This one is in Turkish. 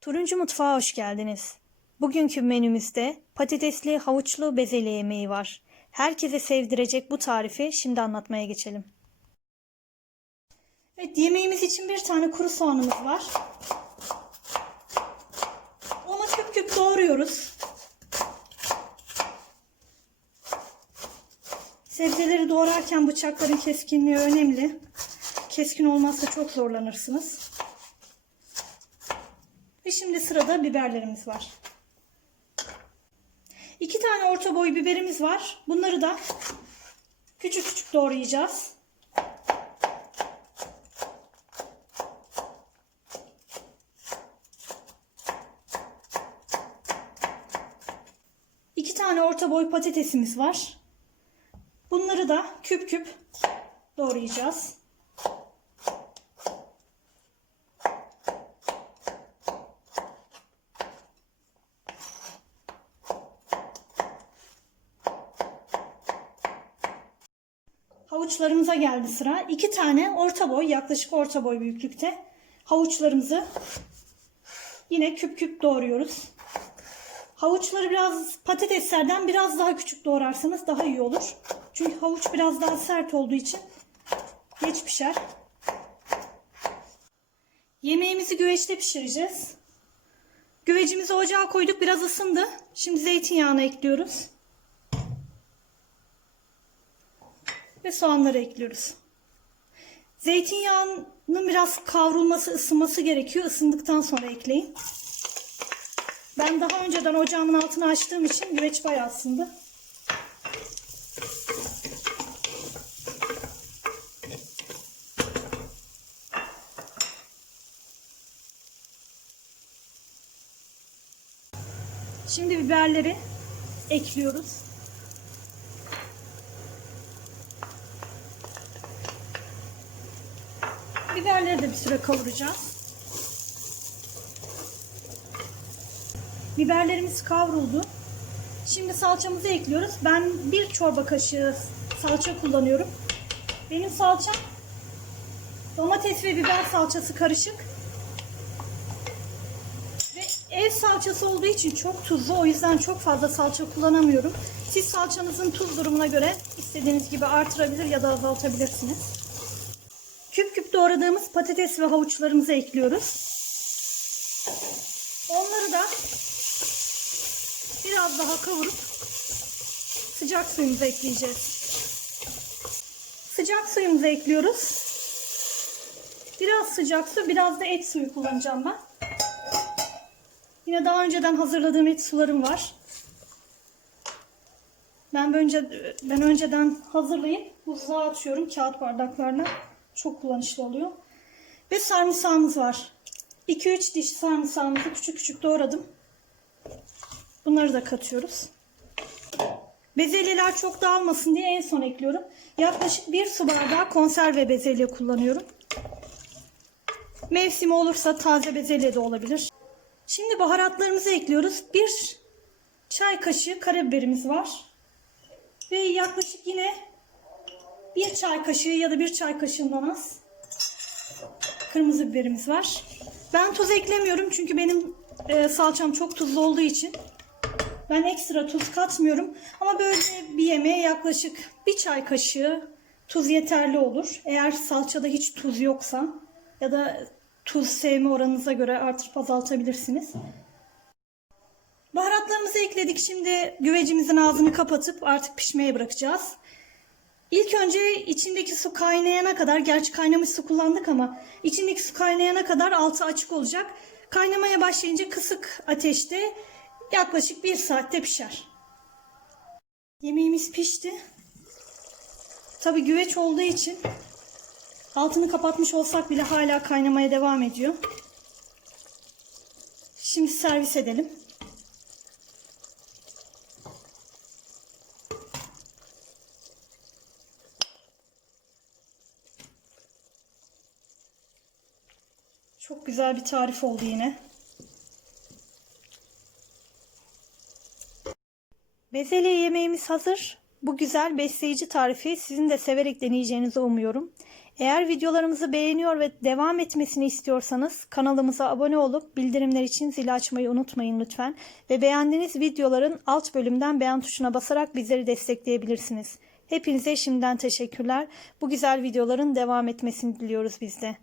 Turuncu mutfağa hoş geldiniz. Bugünkü menümüzde patatesli havuçlu bezelye yemeği var. Herkese sevdirecek bu tarifi şimdi anlatmaya geçelim. Evet, yemeğimiz için bir tane kuru soğanımız var. Onu küp küp doğruyoruz. Sebzeleri doğrarken bıçakların keskinliği önemli. Keskin olmazsa çok zorlanırsınız. Ve şimdi sırada biberlerimiz var. İki tane orta boy biberimiz var. Bunları da küçük küçük doğrayacağız. İki tane orta boy patatesimiz var. Bunları da küp küp doğrayacağız. Havuçlarımıza geldi sıra. İki tane orta boy, yaklaşık orta boy büyüklükte havuçlarımızı yine küp küp doğruyoruz. Havuçları biraz patateslerden biraz daha küçük doğrarsanız daha iyi olur. Çünkü havuç biraz daha sert olduğu için geç pişer. Yemeğimizi güveçte pişireceğiz. Güvecimizi ocağa koyduk. Biraz ısındı. Şimdi zeytinyağını ekliyoruz. Ve soğanları ekliyoruz. Zeytinyağının biraz kavrulması, ısınması gerekiyor. Isındıktan sonra ekleyin. Ben daha önceden ocağımın altını açtığım için güveç bayağı ısındı. Şimdi biberleri ekliyoruz. Biberleri de bir süre kavuracağız. Biberlerimiz kavruldu. Şimdi salçamızı ekliyoruz. Ben bir çorba kaşığı salça kullanıyorum. Benim salçam domates ve biber salçası karışık. Ve ev salçası olduğu için çok tuzlu. O yüzden çok fazla salça kullanamıyorum. Siz salçanızın tuz durumuna göre istediğiniz gibi artırabilir ya da azaltabilirsiniz. Doğradığımız patates ve havuçlarımızı ekliyoruz. Onları da biraz daha kavurup sıcak suyumuza ekleyeceğiz. Sıcak suyumuzu ekliyoruz. Biraz sıcak su, biraz da et suyu kullanacağım ben. Yine daha önceden hazırladığım et sularım var. Ben önce ben önceden hazırlayıp buzluğa atıyorum kağıt bardaklarla. Çok kullanışlı oluyor. Ve sarımsağımız var. 2-3 diş sarımsağımızı küçük küçük doğradım. Bunları da katıyoruz. Bezelyeler çok dağılmasın diye en son ekliyorum. Yaklaşık bir su bardağı konserve bezelye kullanıyorum. Mevsimi olursa taze bezelye de olabilir. Şimdi baharatlarımızı ekliyoruz. Bir çay kaşığı karabiberimiz var. Ve yaklaşık yine bir çay kaşığı ya da bir çay kaşığından az kırmızı biberimiz var. Ben tuz eklemiyorum çünkü benim e, salçam çok tuzlu olduğu için ben ekstra tuz katmıyorum. Ama böyle bir yemeğe yaklaşık bir çay kaşığı tuz yeterli olur. Eğer salçada hiç tuz yoksa ya da tuz sevme oranınıza göre artırıp azaltabilirsiniz. Baharatlarımızı ekledik. Şimdi güvecimizin ağzını kapatıp artık pişmeye bırakacağız. İlk önce içindeki su kaynayana kadar, gerçi kaynamış su kullandık ama içindeki su kaynayana kadar altı açık olacak. Kaynamaya başlayınca kısık ateşte yaklaşık bir saatte pişer. Yemeğimiz pişti. Tabi güveç olduğu için altını kapatmış olsak bile hala kaynamaya devam ediyor. Şimdi servis edelim. Çok güzel bir tarif oldu yine. Bezelye yemeğimiz hazır. Bu güzel besleyici tarifi sizin de severek deneyeceğinizi umuyorum. Eğer videolarımızı beğeniyor ve devam etmesini istiyorsanız kanalımıza abone olup bildirimler için zili açmayı unutmayın lütfen. Ve beğendiğiniz videoların alt bölümden beğen tuşuna basarak bizleri destekleyebilirsiniz. Hepinize şimdiden teşekkürler. Bu güzel videoların devam etmesini diliyoruz biz de.